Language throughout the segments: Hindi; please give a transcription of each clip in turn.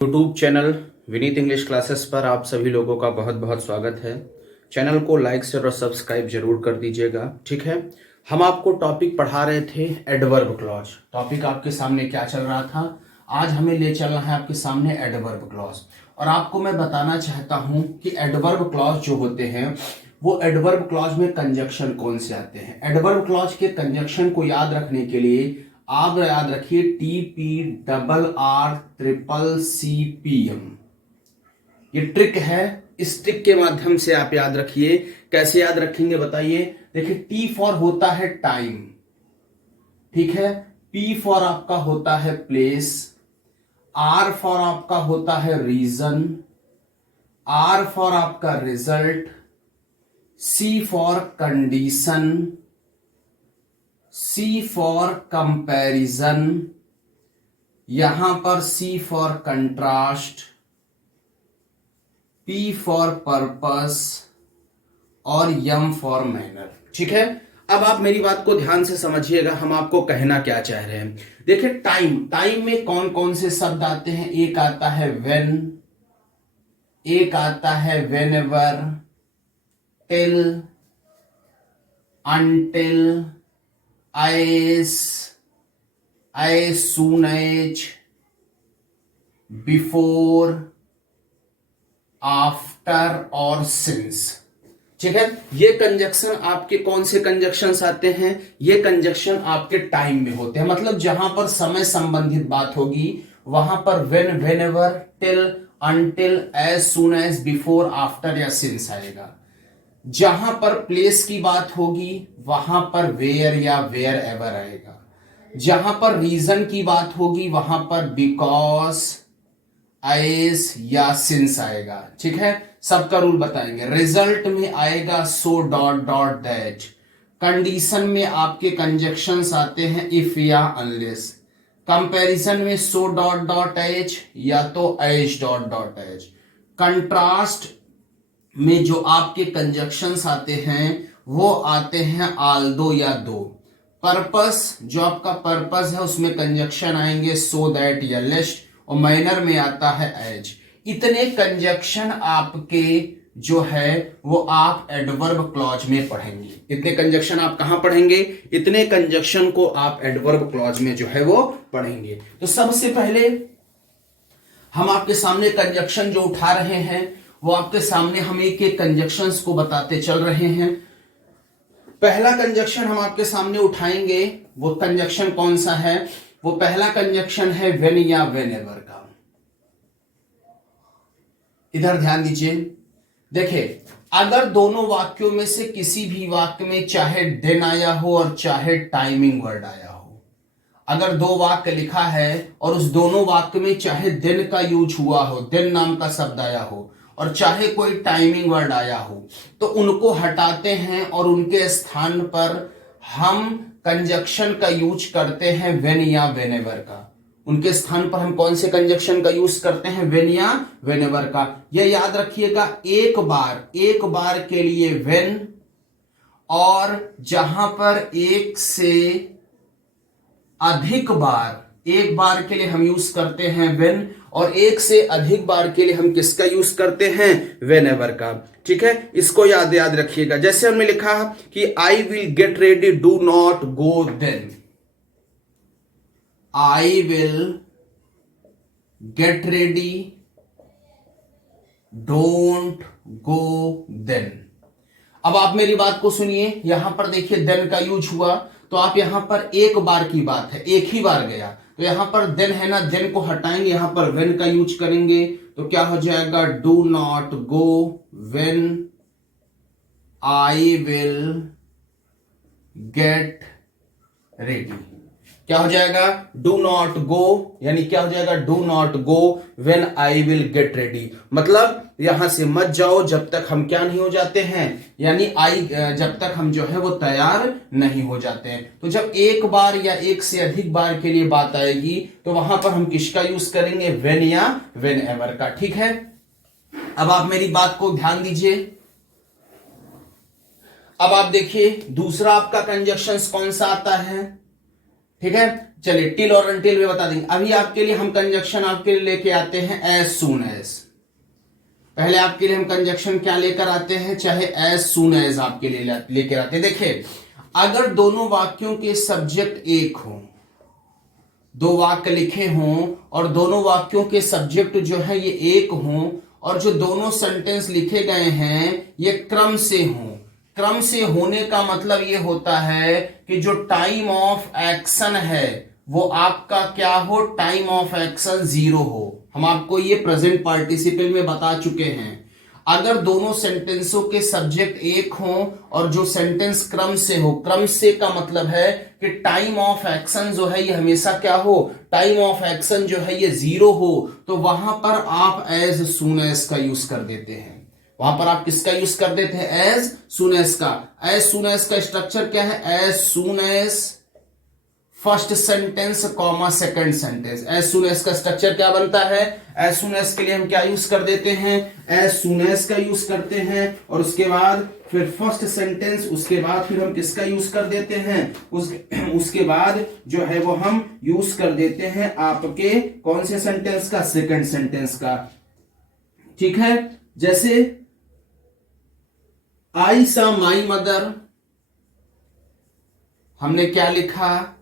YouTube channel Vineet English classes पर आप सभी लोगों का बहुत बहुत स्वागत है। चैनल को लाइक शेयर और सब्सक्राइब जरूर कर दीजिएगा। ठीक है, हम आपको टॉपिक पढ़ा रहे थे एडवर्ब क्लॉज। टॉपिक आपके सामने क्या चल रहा था? आज हमें ले चलना है आपके सामने एडवर्ब क्लॉज। और आपको मैं बताना चाहता हूं कि एडवर्ब क्लॉज जो होते हैं वो एडवर्ब क्लॉज में कंजक्शन कौन से आते हैं। एडवर्ब क्लॉज के कंजक्शन को याद रखने के लिए आप याद रखिए TPRRCCPM। ये ट्रिक है, इस ट्रिक के माध्यम से आप याद रखिए। कैसे याद रखेंगे बताइए। देखिए, T फॉर होता है टाइम, ठीक है। P फॉर आपका होता है प्लेस, R फॉर आपका होता है रीजन, R फॉर आपका result, C for condition, C for comparison, यहां पर C for contrast, P for purpose और M फॉर मैनर। ठीक है, अब आप मेरी बात को ध्यान से समझिएगा, हम आपको कहना क्या चाह रहे हैं। देखिए, टाइम में कौन कौन से शब्द आते हैं। एक आता है व्हेन, एक आता है whenever, till, until, as soon as, before, after और सिंस। ठीक है, ये कंजक्शन आपके कौन से कंजक्शंस आते हैं? ये कंजक्शन आपके टाइम में होते हैं। मतलब जहां पर समय संबंधित बात होगी वहां पर when, whenever, till, until, as soon as, before, after या सिंस आएगा। जहां पर प्लेस की बात होगी वहां पर वेयर या वेयर एवर आएगा। जहां पर रीजन की बात होगी वहां पर बिकॉज, एज या सिंस आएगा। ठीक है, सबका रूल बताएंगे। रिजल्ट में आएगा so dot dot that. Condition में आपके कंजक्शंस आते हैं इफ या अनलेस। कंपैरिजन में सो डॉट डॉट एज या तो as dot dot as. Contrast में जो आपके कंजक्शंस आते हैं वो आते हैं आल्दो या दो। पर्पस, जो आपका पर्पस है उसमें कंजक्शन आएंगे सो दैट या लिस्ट। और मैनर में आता है एज। इतने कंजक्शन आपके जो है वो आप एडवर्ब क्लॉज में पढ़ेंगे। इतने कंजक्शन आप कहां पढ़ेंगे? इतने कंजक्शन को आप एडवर्ब क्लॉज में जो है वो पढ़ेंगे। तो सबसे पहले हम आपके सामने कंजक्शन जो उठा रहे हैं वो आपके सामने हम एक एक कंजक्शंस को बताते चल रहे हैं। पहला कंजक्शन हम आपके सामने उठाएंगे, वो कंजक्शन कौन सा है? वो पहला कंजक्शन है व्हेन या व्हेनेवर का। इधर ध्यान दीजिए। देखिए, अगर दोनों वाक्यों में से किसी भी वाक्य में चाहे देन आया हो और चाहे टाइमिंग वर्ड आया हो, अगर दो वाक्य लिखा है और उस दोनों वाक्य में चाहे दिन का यूज हुआ हो, दिन नाम का शब्द आया हो, और चाहे कोई टाइमिंग वर्ड आया हो, तो उनको हटाते हैं और उनके स्थान पर हम कंजक्शन का यूज करते हैं व्हेन या व्हेनेवर का। उनके स्थान पर हम कौन से कंजक्शन का यूज करते हैं? व्हेन या व्हेनेवर का। यह याद रखिएगा, एक बार के लिए व्हेन, और जहां पर एक से अधिक बार, एक बार के लिए हम यूज करते हैं व्हेन, और एक से अधिक बार के लिए हम किसका यूज करते हैं? व्हेनेवर का। ठीक है, इसको याद रखिएगा। जैसे हमने लिखा कि I will get ready, do not go then. I will get ready, don't go then. अब आप मेरी बात को सुनिए, यहां पर देखिए देन का यूज हुआ, तो आप यहां पर एक बार की बात है, एक ही बार गया, तो यहां पर देन है ना, देन को हटाएंगे, यहां पर व्हेन का यूज करेंगे, तो क्या हो जाएगा? Do not go when I will get ready. क्या हो जाएगा? डू नॉट गो, यानी क्या हो जाएगा? Do not go when I will get ready. मतलब यहां से मत जाओ जब तक हम क्या नहीं हो जाते हैं, यानी जब तक हम जो है वो तैयार नहीं हो जाते हैं। तो जब एक बार या एक से अधिक बार के लिए बात आएगी तो वहां पर हम किसका यूज करेंगे? व्हेन या व्हेनेवर का। ठीक है, अब आप मेरी बात को ध्यान दीजिए। अब आप देखिए दूसरा आपका कंजक्शंस कौन सा आता है। ठीक है, चलिए टिल और अनटिल में बता देंगे। अभी आपके लिए हम कंजक्शन आपके लिए लेके आते हैं एज सून एज। पहले आपके लिए हम कंजक्शन क्या लेकर आते हैं, चाहे एज सून एज आपके लिए लेकर आते हैं। देखिए अगर दोनों वाक्यों के सब्जेक्ट एक हो, दो वाक्य लिखे हों और दोनों वाक्यों के सब्जेक्ट जो है ये एक हों, और जो दोनों सेंटेंस लिखे गए हैं ये क्रम से हों। क्रम से होने का मतलब ये होता है कि जो टाइम ऑफ एक्शन है वो आपका क्या हो, टाइम ऑफ एक्शन 0 हो। हम आपको ये प्रेजेंट पार्टिसिपल में बता चुके हैं। अगर दोनों सेंटेंसों के सब्जेक्ट एक हों और जो सेंटेंस क्रम से हो, क्रम से का मतलब है कि टाइम ऑफ एक्शन जो है ये हमेशा क्या हो, टाइम ऑफ एक्शन जो है ये 0 हो, तो वहां पर आप एज सून एज का यूज कर देते हैं। वहां पर आप किसका यूज कर देते हैं, एज सून एज का। एज सून एज का स्ट्रक्चर क्या है, as soon as first sentence comma second sentence. As soon as का स्ट्रक्चर क्या बनता है, एज सून एज के लिए हम क्या यूज कर देते हैं, एज सून एज का यूज करते हैं, और उसके बाद फिर फर्स्ट सेंटेंस, उसके बाद फिर हम किसका यूज कर देते हैं, उसके बाद जो है वो हम यूज कर देते हैं आपके कौन से सेंटेंस का, सेकंड सेंटेंस का। ठीक है, जैसे आई सा माई मदर, हमने क्या लिखा,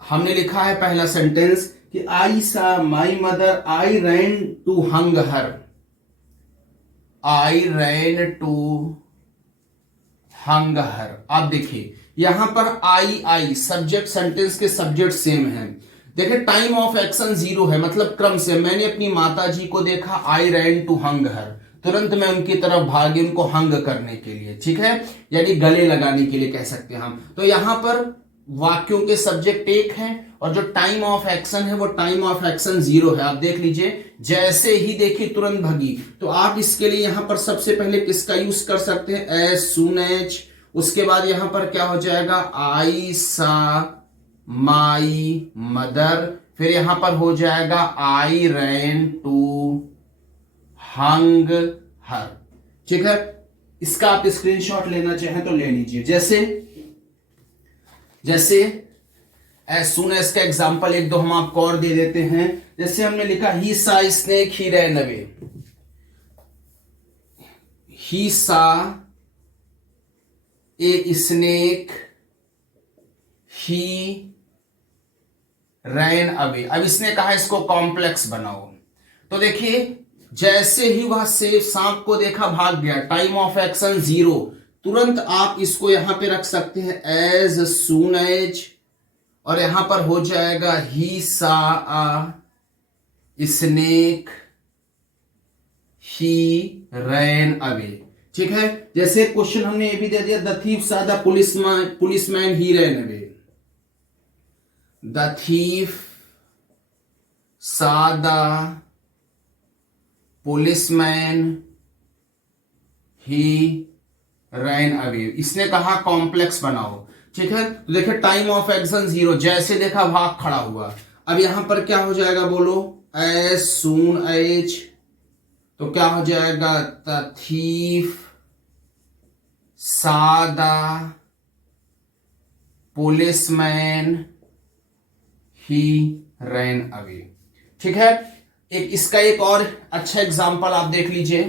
हमने लिखा है पहला सेंटेंस कि I saw my mother, I ran to hug her, I ran to hug her. आप देखिए यहां पर आई सब्जेक्ट, सेंटेंस के सब्जेक्ट सेम है। देखिए टाइम ऑफ एक्शन 0 है, मतलब क्रम से। मैंने अपनी माता जी को देखा, आई रैन टू हंग हर, तुरंत मैं उनकी तरफ भागी उनको हंग करने के लिए, ठीक है, यानी गले लगाने के लिए कह सकते हैं हम। तो यहां पर वाक्यों के सब्जेक्ट एक हैं और जो टाइम ऑफ एक्शन है वो टाइम ऑफ एक्शन 0 है। आप देख लीजिए, जैसे ही देखिए तुरंत भागी, तो आप इसके लिए यहां पर सबसे पहले किसका यूज कर सकते हैं, एज सून एज। उसके बाद यहां पर क्या हो जाएगा, आई सा माई मदर, फिर यहां पर हो जाएगा आई रैन टू हंग हर। ठीक है, इसका आप स्क्रीनशॉट लेना चाहें तो ले लीजिए। जैसे एज सून एज का एग्जांपल एक दो हम आपको और दे देते हैं। जैसे हमने लिखा ही सा स्नेक ही रैन अवे, ही सा a snake he ran away. अब इसने कहा इसको कॉम्प्लेक्स बनाओ, तो देखिए जैसे ही वह सांप को देखा भाग गया, टाइम ऑफ एक्शन 0, तुरंत आप इसको यहां पे रख सकते हैं एज सून एज, और यहां पर हो जाएगा ही सा स्नेक ही रैन अवे। ठीक है, जैसे क्वेश्चन हमने ये भी दे दिया, the thief saw the policeman he ran away, the thief saw the policeman he ran away. इसने कहा कॉम्प्लेक्स बनाओ। ठीक है, तो देखिए टाइम ऑफ एक्शन 0, जैसे देखा भाग खड़ा हुआ। अब यहां पर क्या हो जाएगा, बोलो, एज सून एज, तो क्या हो जाएगा, the thief saw the policeman he ran away. ठीक है, इसका एक और अच्छा एग्जांपल आप देख लीजिए,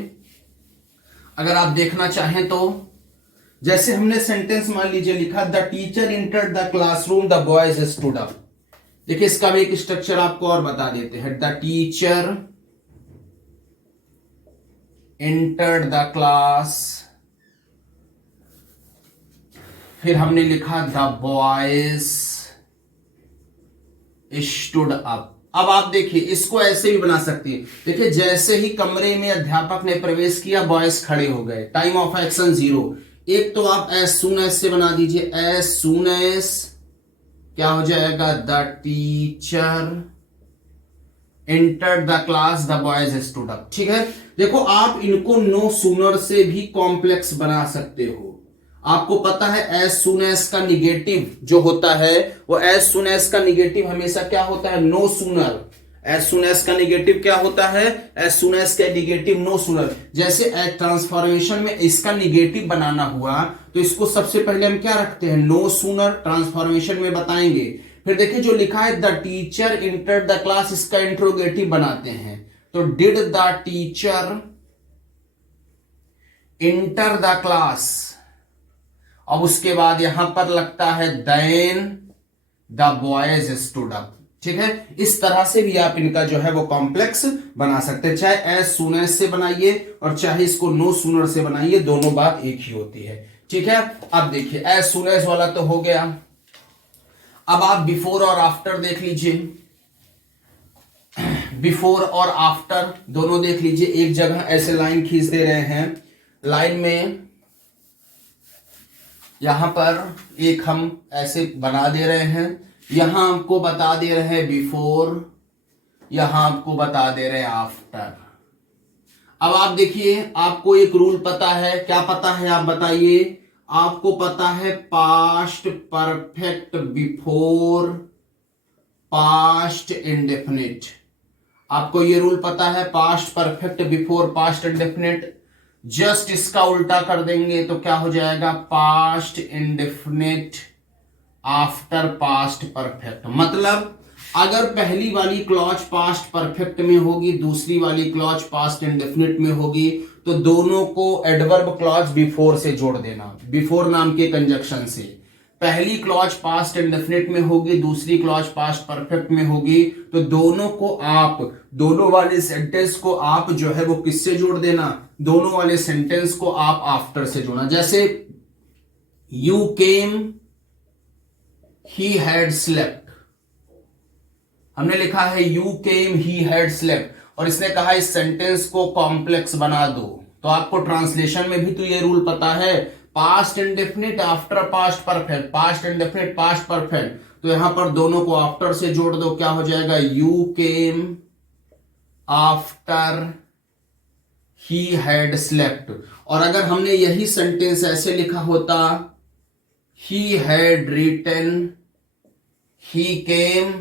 अगर आप देखना चाहें तो। जैसे हमने सेंटेंस मान लीजिए लिखा, the teacher entered the classroom the boys stood up. देखिए इसका भी एक स्ट्रक्चर आपको और बता देते हैं, the teacher entered the class, फिर हमने लिखा द बॉयज स्टूड अप। अब आप देखिए इसको ऐसे भी बना सकते हैं। देखिए जैसे ही कमरे में अध्यापक ने प्रवेश किया, बॉयज खड़े हो गए, टाइम ऑफ एक्शन 0। एक तो आप एज सून एज से बना दीजिए, एज सून एज क्या हो जाएगा, the teacher entered the class the boys stood up. ठीक है, देखो आप इनको नो सूनर से भी कॉम्प्लेक्स बना सकते हो। आपको पता है एज सून एज का निगेटिव जो होता है, वो एज सून एज का निगेटिव हमेशा क्या होता है, no sooner. As soon as का निगेटिव क्या होता है, एज सून एज का निगेटिव नो सूनर। जैसे एज ट्रांसफॉर्मेशन में इसका निगेटिव बनाना हुआ, तो इसको सबसे पहले हम क्या रखते हैं, नो सूनर। ट्रांसफॉर्मेशन में बताएंगे, फिर देखिए जो लिखा है the teacher enter the class, इसका इंट्रोगेटिव बनाते हैं तो did the teacher enter the class. अब उसके बाद यहां पर लगता है then the boys stood up. ठीक है, इस तरह से भी आप इनका जो है वो कॉम्प्लेक्स बना सकते हैं, चाहे एज सून एज से बनाइए और चाहे इसको नो सूनर से बनाइए, दोनों बात एक ही होती है। ठीक है, अब देखिए एज सून एज वाला तो हो गया। अब आप बिफोर और आफ्टर देख लीजिए, बिफोर और आफ्टर दोनों देख लीजिए। एक जगह ऐसे लाइन खींच दे रहे हैं, लाइन में यहां पर एक हम ऐसे बना दे रहे हैं, यहां आपको बता दे रहे हैं बिफोर, यहां आपको बता दे रहे हैं आफ्टर। अब आप देखिए, आपको एक रूल पता है, क्या पता है आप बताइए। आपको पता है past perfect before past indefinite. आपको ये रूल पता है, past perfect before past indefinite. Just इसका उल्टा कर देंगे तो क्या हो जाएगा, past indefinite after past perfect. मतलब अगर पहली वाली क्लॉज पास्ट परफेक्ट में होगी, दूसरी वाली क्लॉज पास्ट इंडेफिनिट में होगी, तो दोनों को एडवर्ब क्लॉज बिफोर से जोड़ देना, बिफोर नाम के कंजक्शन से। पहली क्लॉज पास्ट इंडेफिनिट में होगी, दूसरी क्लॉज पास्ट परफेक्ट में होगी, तो दोनों को आप, दोनों वाले सेंटेंस को आप जो है वो किससे जोड़ देना, दोनों वाले सेंटेंस को आप आफ्टर से जोड़ना। जैसे you came he had slept, हमने लिखा है you came he had slept और इसने कहा इस सेंटेंस को कॉम्प्लेक्स बना दो, तो आपको ट्रांसलेशन में भी तो ये रूल पता है, past indefinite after past perfect, past indefinite past perfect, तो यहां पर दोनों को आफ्टर से जोड़ दो, क्या हो जाएगा, you came after he had slept. और अगर हमने यही सेंटेंस ऐसे लिखा होता, ही हैड रिटन ही केम,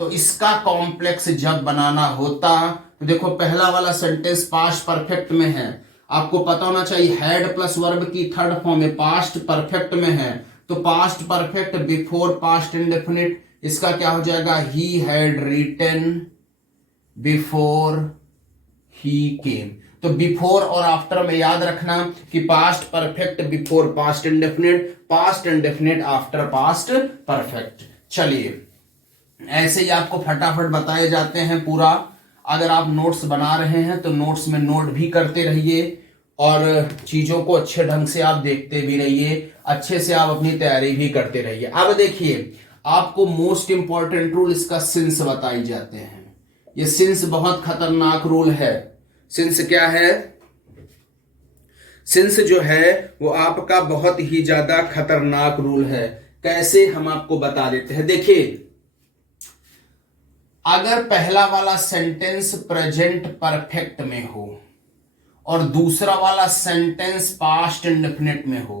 तो इसका कॉम्प्लेक्स जब बनाना होता तो देखो पहला वाला सेंटेंस पास्ट परफेक्ट में है, आपको पता होना चाहिए हैड प्लस वर्ब की थर्ड फॉर्म में पास्ट परफेक्ट में है, तो past perfect before past indefinite, इसका क्या हो जाएगा, he had written before he came. तो बिफोर और आफ्टर में याद रखना कि past perfect before past indefinite, past indefinite after past perfect. चलिए ऐसे ही आपको फटाफट बताए जाते हैं पूरा। अगर आप नोट्स बना रहे हैं तो नोट्स में नोट भी करते रहिए और चीजों को अच्छे ढंग से आप देखते भी रहिए, अच्छे से आप अपनी तैयारी भी करते रहिए। अब देखिए आपको मोस्ट इंपॉर्टेंट रूल इसका सिंस बताई जाते हैं। ये सिंस बहुत खतरनाक रूल है। सिंस क्या है, सिंस जो है वो आपका बहुत ही ज्यादा खतरनाक रूल है। कैसे, हम आपको बता देते हैं। देखिए अगर पहला वाला सेंटेंस प्रेजेंट परफेक्ट में हो और दूसरा वाला सेंटेंस पास्ट इंडेफिनिट में हो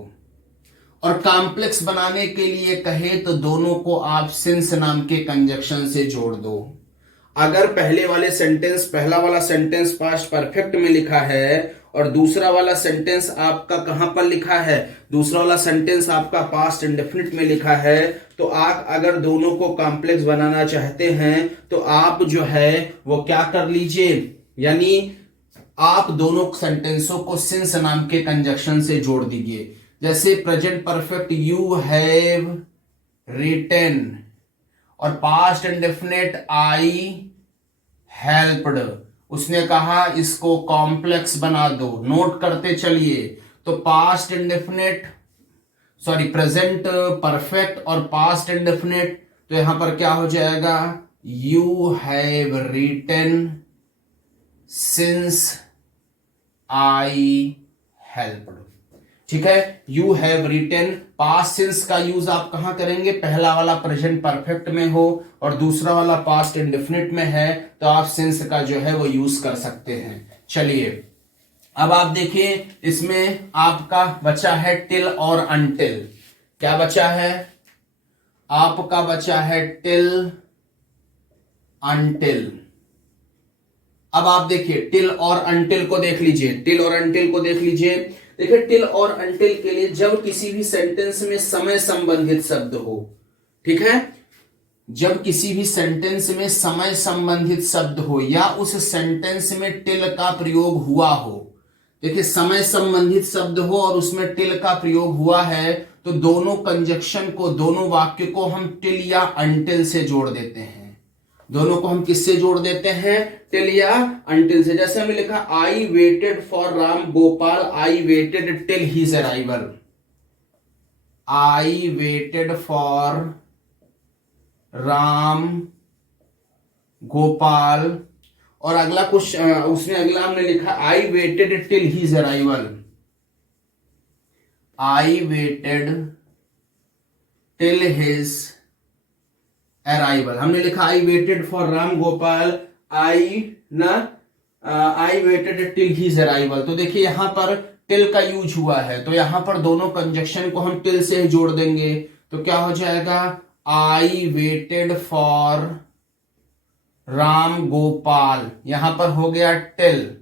और कॉम्प्लेक्स बनाने के लिए कहे तो दोनों को आप सिंस नाम के कंजक्शन से जोड़ दो। अगर पहले वाले सेंटेंस, पहला वाला सेंटेंस पास्ट परफेक्ट में लिखा है और दूसरा वाला सेंटेंस आपका कहां पर लिखा है, दूसरा वाला सेंटेंस आपका पास्ट इंडेफिनिट में लिखा है, तो आप अगर दोनों को कॉम्प्लेक्स बनाना चाहते हैं तो आप जो है वो क्या कर लीजिए, यानी आप दोनों सेंटेंसों को सिंस नाम के कंजक्शन से जोड़ दीजिए। जैसे present perfect you have written और पास्ट इंडेफिनिट आई हेल्प्ड, उसने कहा इसको कॉम्प्लेक्स बना दो, नोट करते चलिए। तो past indefinite, sorry present perfect और पास्ट इंडेफिनिट, तो यहां पर क्या हो जाएगा, you have written since I helped. ठीक है, you have written, past since का यूज आप कहां करेंगे, पहला वाला प्रेजेंट परफेक्ट में हो और दूसरा वाला पास्ट इंडेफिनिट में है तो आप सिंस का जो है वो यूज कर सकते हैं। चलिए अब आप देखिए इसमें आपका बचा है टिल और अनटिल। क्या बचा है, आपका बचा है टिल अनटिल। अब आप देखिए टिल और अनटिल को देख लीजिए, टिल और अनटिल को देख लीजिए। देखिए टिल और अनटिल के लिए जब किसी भी सेंटेंस में समय संबंधित शब्द हो, ठीक है, जब किसी भी सेंटेंस में समय संबंधित शब्द हो या उस सेंटेंस में टिल का प्रयोग हुआ हो, देखिए समय संबंधित शब्द हो और उसमें टिल का प्रयोग हुआ है, तो दोनों कंजक्शन को, दोनों वाक्य को हम टिल या अनटिल से जोड़ देते हैं। दोनों को हम किससे जोड़ देते हैं? टिल या अनटिल से। जैसे हमने लिखा I waited for Ram Gopal, I waited till his arrival. I waited for Ram Gopal, और अगला कुछ उसमें अगला हमने लिखा I waited till his arrival. I waited till his arrival. हमने लिखा I waited for Ram Gopal, I waited till his arrival. तो देखिए यहां पर टिल का यूज हुआ है, तो यहां पर दोनों कंजक्शन को हम टिल से जोड़ देंगे, तो क्या हो जाएगा? I waited for Ram Gopal, यहां पर हो गया टिल।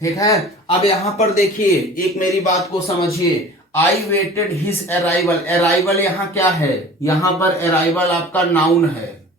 ठीक है, अब यहां पर देखिए, एक मेरी बात को समझिए, I waited his arrival. Arrival यहां क्या है? यहां पर अराइवल आपका नाउन है।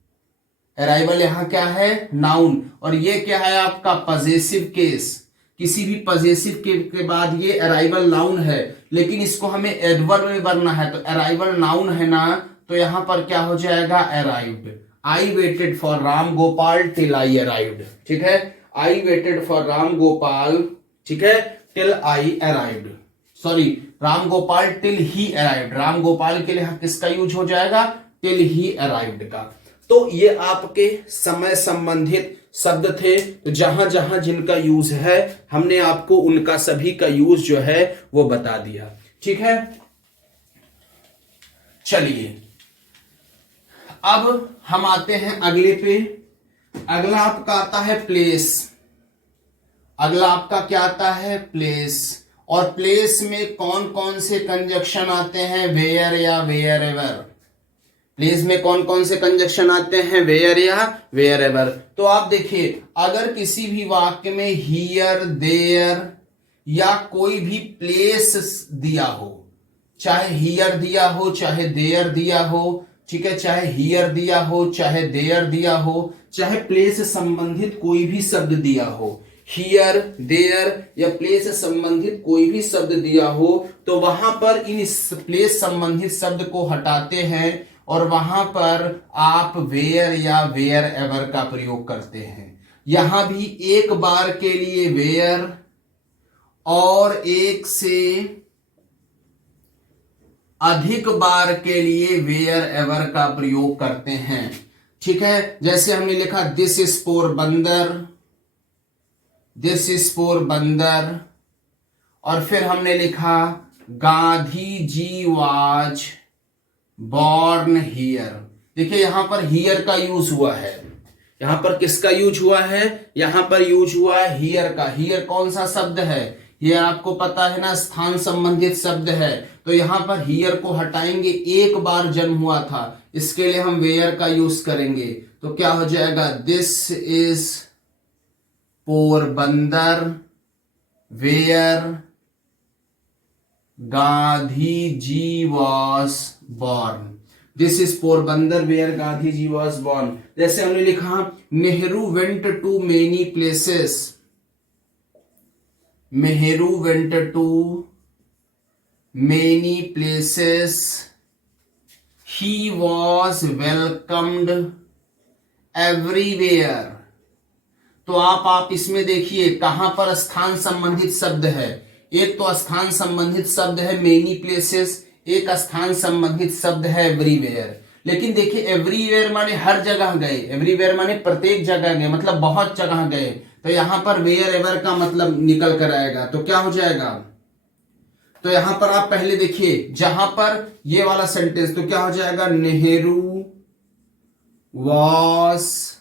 अराइवल यहां क्या है? नाउन। और ये क्या है? आपका पजेसिव केस। किसी भी पजेसिव के बाद ये अराइवल नाउन है, लेकिन इसको हमें एडवर्ब में बनना है, तो अराइवल नाउन है ना, तो यहां पर क्या हो जाएगा? Arrived. I waited for Ram Gopal till I arrived. ठीक है, I waited for Ram Gopal, ठीक है, till I arrived. Sorry, Ram Gopal till he arrived. Ram Gopal के लिए किसका यूज हो जाएगा? टिल ही अराइव्ड का। तो ये आपके समय संबंधित शब्द थे, तो जहां जहां जिनका यूज है हमने आपको उनका सभी का यूज जो है वो बता दिया। ठीक है, चलिए अब हम आते हैं अगले पे। अगला आपका आता है प्लेस। अगला आपका क्या आता है? प्लेस। और प्लेस में कौन कौन से कंजक्शन आते हैं? वेयर या वेयर एवर। प्लेस में कौन कौन से कंजक्शन आते हैं? वेयर या वेयर एवर। तो आप देखिए, अगर किसी भी वाक्य में हियर, देयर या कोई भी प्लेस दिया हो, चाहे हियर दिया हो, चाहे देयर दिया हो, ठीक है, चाहे हियर दिया हो, चाहे देयर दिया हो, चाहे प्लेस संबंधित कोई भी शब्द दिया हो, हियर, देयर या प्लेस से संबंधित कोई भी शब्द दिया हो, तो वहां पर इन प्लेस संबंधित शब्द को हटाते हैं और वहां पर आप वेयर या वेयर एवर का प्रयोग करते हैं। यहां भी एक बार के लिए वेयर और एक से अधिक बार के लिए वेयर एवर का प्रयोग करते हैं। ठीक है, जैसे हमने लिखा this is Porbandar, this is Porbandar, और फिर हमने लिखा Gandhi ji was born here. देखिए यहां पर हियर का यूज हुआ है। यहां पर किसका यूज हुआ है? यहां पर यूज हुआ है हियर का। हियर कौन सा शब्द है? ये आपको पता है ना, स्थान संबंधित शब्द है। तो यहां पर हियर को हटाएंगे, एक बार जन्म हुआ था, इसके लिए हम वेयर का यूज करेंगे। तो क्या हो जाएगा? This is Porbandar where Gandhi ji was born. This is Porbandar where Gandhi ji was born. जैसे हमने लिखा Nehru went to many places, Nehru went to many places, he was welcomed everywhere. तो आप इसमें देखिए कहां पर स्थान संबंधित शब्द है। एक तो स्थान संबंधित शब्द है मेनी प्लेसेस, एक स्थान संबंधित शब्द है एवरीवेयर। लेकिन देखिए एवरीवेयर माने हर जगह गए, एवरीवेयर माने प्रत्येक जगह गए, मतलब बहुत जगह गए। तो यहां पर वेयर एवर का मतलब निकल कर आएगा, तो क्या हो जाएगा? तो यहां पर आप पहले देखिए, जहां पर ये वाला सेंटेंस, तो क्या हो जाएगा? नेहरू वॉज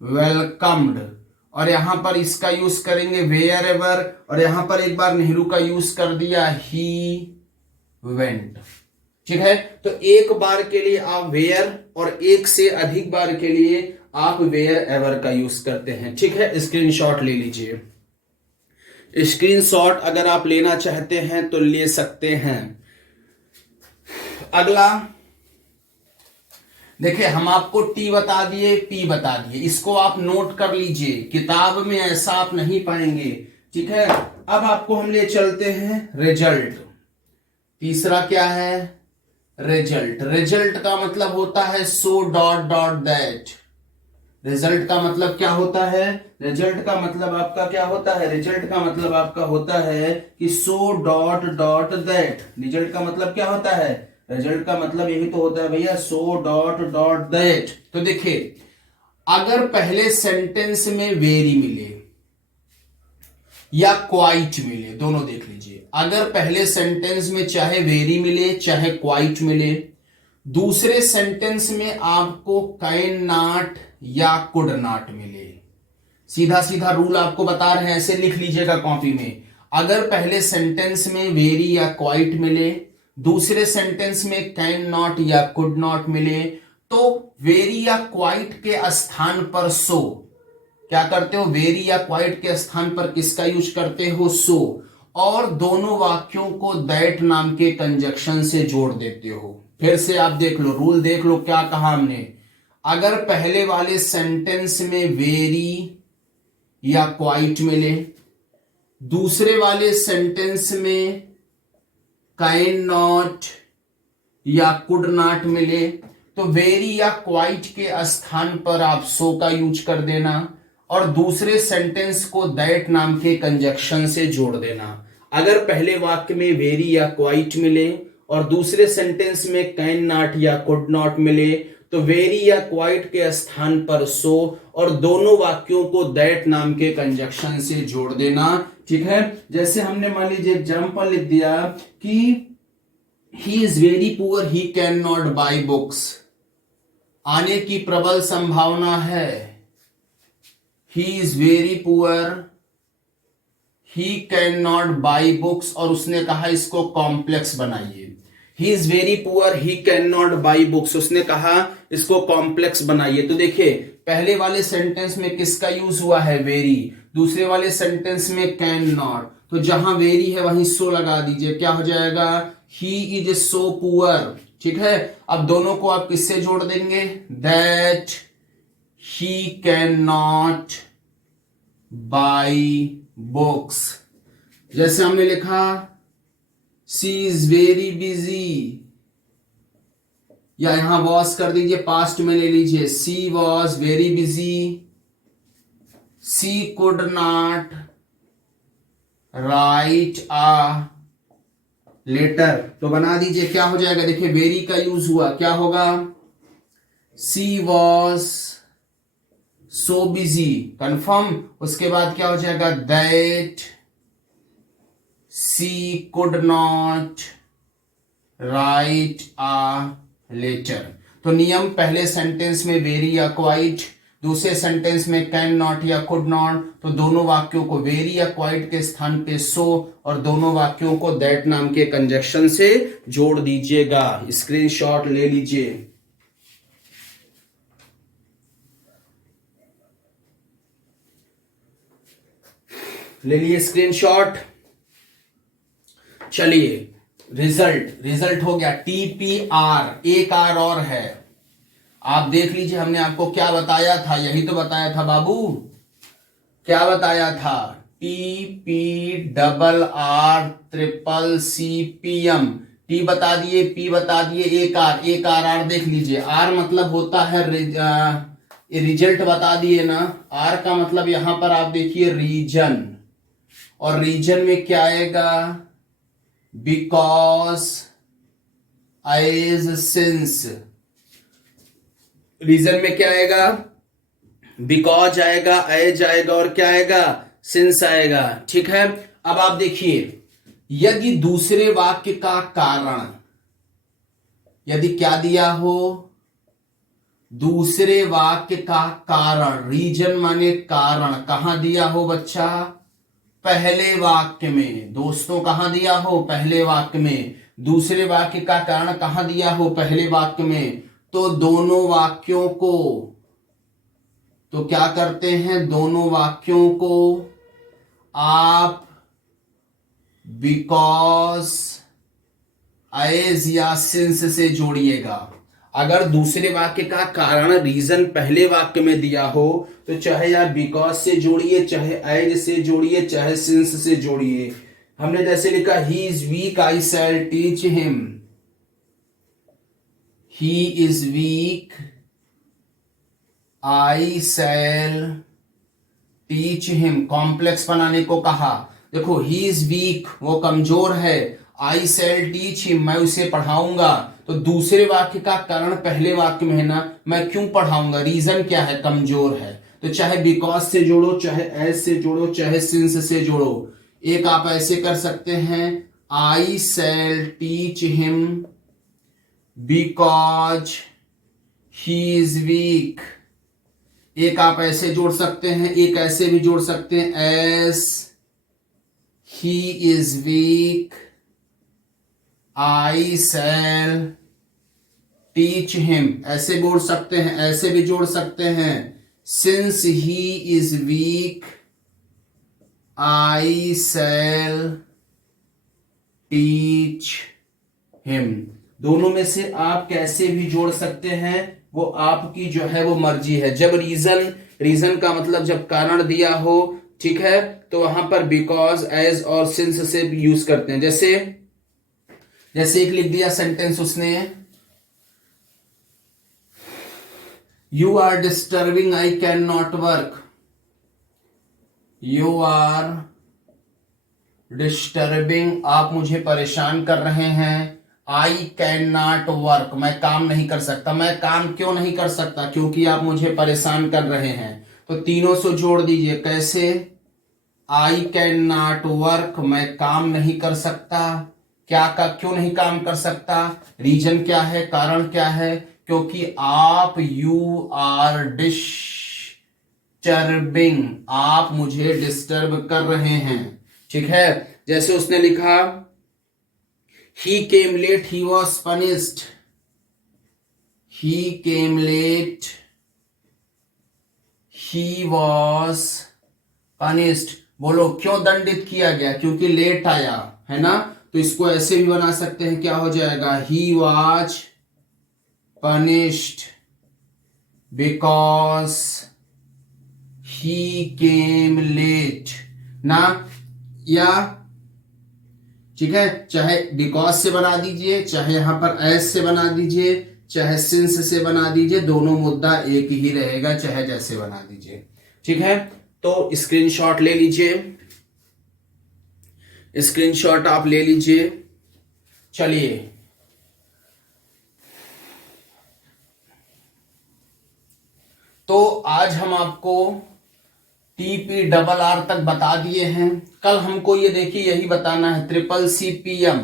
वेलकम्ड, और यहां पर इसका यूज करेंगे वेयर एवर, और यहां पर एक बार नेहरू का यूज कर दिया ही वेंट। ठीक है, तो एक बार के लिए आप वेयर और एक से अधिक बार के लिए आप वेयर एवर का यूज करते हैं। ठीक है, स्क्रीनशॉट ले लीजिए। स्क्रीनशॉट अगर आप लेना चाहते हैं तो ले सकते हैं। अगला देखिए हम आपको टी बता दिए, पी बता दिए, इसको आप नोट कर लीजिए, किताब में ऐसा आप नहीं पाएंगे। ठीक है, अब आपको हम ले चलते हैं रिजल्ट। तीसरा क्या है? रिजल्ट। रिजल्ट का मतलब होता है so dot dot that. Result का मतलब क्या होता है? रिजल्ट का मतलब आपका क्या होता है? रिजल्ट का मतलब आपका होता है कि so dot dot that. Result का मतलब क्या होता है? रिजल्ट का मतलब यही तो होता है भैया, सो डॉट डॉट दैट। तो देखिए, अगर पहले सेंटेंस में वेरी मिले या क्वाइट मिले, दोनों देख लीजिए। अगर पहले सेंटेंस में चाहे वेरी मिले चाहे क्वाइट मिले, दूसरे सेंटेंस में आपको कैन नॉट या कुड नॉट मिले, सीधा सीधा रूल आपको बता रहे हैं, ऐसे लिख लीजिएगा कॉपी में। अगर पहले सेंटेंस में वेरी या क्वाइट मिले, दूसरे सेंटेंस में कैन नॉट या कुड नॉट मिले, तो वेरी या क्वाइट के स्थान पर सो क्या करते हो? वेरी या क्वाइट के स्थान पर किसका यूज करते हो? सो। और दोनों वाक्यों को दैट नाम के कंजक्शन से जोड़ देते हो। फिर से आप देख लो, रूल देख लो क्या कहा हमने। अगर पहले वाले सेंटेंस में वेरी या क्वाइट मिले, दूसरे वाले सेंटेंस में कैन नॉट या कुड नॉट मिले, तो वेरी या क्वाइट के स्थान पर आप सो का यूज कर देना और दूसरे सेंटेंस को दैट नाम के कंजक्शन से जोड़ देना। अगर पहले वाक्य में वेरी या क्वाइट मिले और दूसरे सेंटेंस में कैन नॉट या कुड नॉट मिले, तो वेरी या क्वाइट के स्थान पर सो और दोनों वाक्यों को दैट नाम के कंजक्शन से जोड़ देना। ठीक है, जैसे हमने मान लीजिए एग्जाम्पल लिख दिया कि he is very poor, he can not buy books, आने की प्रबल संभावना है। He is very poor, he can not buy books, और उसने कहा इसको कॉम्प्लेक्स बनाइए। He is very poor, he can not buy books, उसने कहा इसको कॉम्प्लेक्स बनाइए। तो देखिए, पहले वाले सेंटेंस में किसका यूज हुआ है? वेरी। दूसरे वाले सेंटेंस में कैन नॉट, तो जहां वेरी है वहीं सो लगा दीजिए, क्या हो जाएगा? He is so poor. ठीक है, अब दोनों को आप किससे जोड़ देंगे? That he cannot buy books। जैसे हमने लिखा she is very busy, या यहां was कर दीजिए, पास्ट में ले लीजिए, she was very busy, she could not write a letter। तो बना दीजिए, क्या हो जाएगा? देखिए very का यूज हुआ, क्या होगा? she was so busy, confirm. उसके बाद क्या हो जाएगा? That she could not write a letter। तो नियम, पहले सेंटेंस में वेरी या क्वाइट, दूसरे सेंटेंस में कैन नॉट या कुड नॉट, तो दोनों वाक्यों को वेरी या क्वाइट के स्थान पे सो और दोनों वाक्यों को दैट नाम के कंजक्शन से जोड़ दीजिएगा। स्क्रीनशॉट ले लीजिए। ले लिए स्क्रीनशॉट। चलिए, रिजल्ट। रिजल्ट हो गया, TPR, एक आर और है। आप देख लीजिए, हमने आपको क्या बताया था? यही तो बताया था बाबू। क्या बताया था? TPRRCCPM। टी बता दिए, पी बता दिए, एक आर। एक आर देख लीजिए, आर मतलब होता है रिजल्ट, बता दिए ना। आर का मतलब यहां पर आप देखिए रीजन, और रीजन में क्या आएगा? Because, as, since. रीजन में क्या आएगा? बिकॉज आएगा, एज आएगा, और क्या आएगा? सिंस आएगा। ठीक है, अब आप देखिए, यदि दूसरे वाक्य का कारण, यदि क्या दिया हो? दूसरे वाक्य का कारण, रीजन माने कारण, कहां दिया हो बच्चा? पहले वाक्य में। दोस्तों, कहां दिया हो? पहले वाक्य में। दूसरे वाक्य का कारण कहां दिया हो? पहले वाक्य में। तो दोनों वाक्यों को, तो क्या करते हैं? दोनों वाक्यों को आप बिकॉज, एज या सिंस से जोड़िएगा। अगर दूसरे वाक्य का कारण रीजन पहले वाक्य में दिया हो तो चाहे आप बिकॉज से जोड़िए, चाहे एज से जोड़िए, चाहे सिंस से जोड़िए। हमने जैसे लिखा he is weak I shall teach him, he is weak I shall teach him. Complex बनाने को कहा, देखो ही इज वीक वो कमजोर है, आई शैल टीच हिम मैं उसे पढ़ाऊंगा। तो दूसरे वाक्य का कारण पहले वाक्य में है ना, मैं क्यों पढ़ाऊंगा, रीजन क्या है, कमजोर है। तो चाहे बिकॉज से जोड़ो, चाहे एज से जोड़ो, चाहे सिंस से जोड़ो। एक आप ऐसे कर सकते हैं, I shall teach him because he is weak. एक आप ऐसे जोड़ सकते हैं, एक ऐसे भी जोड़ सकते हैं, as he is weak I shall teach him, ऐसे बोल सकते हैं, ऐसे भी जोड़ सकते हैं, since he is weak I shall teach him. दोनों में से आप कैसे भी जोड़ सकते हैं, वो आपकी जो है वो मर्जी है। जब रीजन का मतलब जब कारण दिया हो, ठीक है, तो वहां पर बिकॉज, एज और सिंस से भी यूज करते हैं। जैसे एक लिख दिया सेंटेंस उसने, you are disturbing I can not work, you are disturbing आप मुझे परेशान कर रहे हैं, आई कैन नॉट वर्क मैं काम नहीं कर सकता। मैं काम क्यों नहीं कर सकता, क्योंकि आप मुझे परेशान कर रहे हैं। तो तीनों से जोड़ दीजिए, कैसे, आई कैन नॉट वर्क मैं काम नहीं कर सकता, क्यों नहीं काम कर सकता, रीजन क्या है, कारण क्या है, क्योंकि आप यू आर डिस्टर्बिंग आप मुझे डिस्टर्ब कर रहे हैं, ठीक है। जैसे उसने लिखा he came late he was punished, he came late he was punished। बोलो क्यों दंडित किया गया, क्योंकि लेट आया है ना। तो इसको ऐसे भी बना सकते हैं, क्या हो जाएगा, he was punished because he came late ना, या ठीक है, चाहे बिकॉज से बना दीजिए, चाहे यहां पर एज से बना दीजिए, चाहे सिंस से बना दीजिए, दोनों मुद्दा एक ही रहेगा, चाहे जैसे बना दीजिए, ठीक है। तो स्क्रीनशॉट ले लीजिए, स्क्रीनशॉट आप ले लीजिए। चलिए तो आज हम आपको TPRR तक बता दिए हैं। कल हमको ये देखिए यही बताना है CCCPM,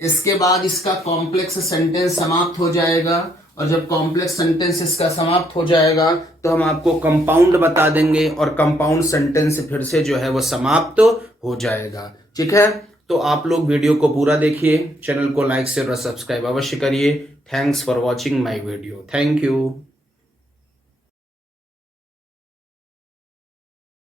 इसके बाद इसका कॉम्प्लेक्स सेंटेंस समाप्त हो जाएगा, और जब कॉम्प्लेक्स सेंटेंस इसका समाप्त हो जाएगा तो हम आपको कंपाउंड बता देंगे, और कंपाउंड सेंटेंस फिर से जो है वो समाप्त हो जाएगा, ठीक है। तो आप लोग वीडियो को पूरा देखिए, चैनल को लाइक शेयर और सब्सक्राइब अवश्य करिए। Thanks for watching my video, thank you.